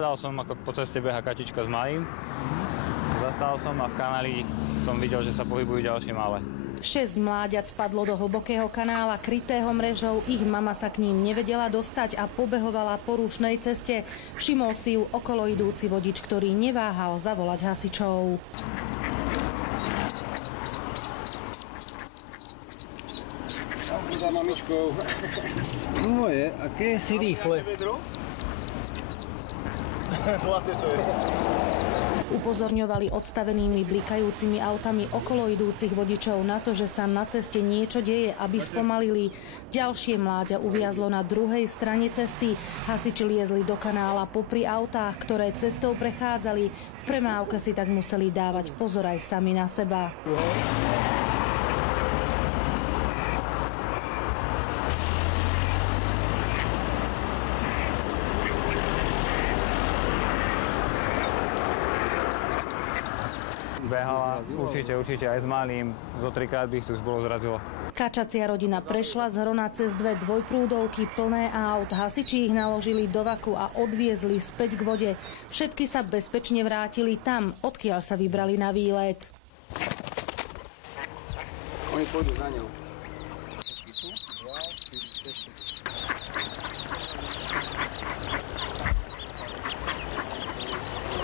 Hľadal som, ako po ceste beha kačička s malým. Zastal som a v kanáli som videl, že sa pohybujú ďalšie malé. 6 mláďat spadlo do hlbokého kanála krytého mrežou. Ich mama sa k ním nevedela dostať a pobehovala po rušnej ceste. Všimol si ju okolo idúci vodič, ktorý neváhal zavolať hasičov. Za mamičkou. Moje, aké si rýchle. Zlaté to je. Upozorňovali odstavenými blikajúcimi autami okolo idúcich vodičov na to, že sa na ceste niečo deje, aby spomalili. Ďalšie mláďa uviazlo na druhej strane cesty. Hasiči liezli do kanála popri autách, ktoré cestou prechádzali. V premávke si tak museli dávať pozor aj sami na seba. Behala určite aj s malým. Zo 3-krát by ich tu už bolo zrazilo. Kačacia rodina prešla z Hrona cez 2 dvojprúdovky plné aut. Hasiči ich naložili do vaku a odviezli späť k vode. Všetky sa bezpečne vrátili tam, odkiaľ sa vybrali na výlet. Oni pôjdu za ňou.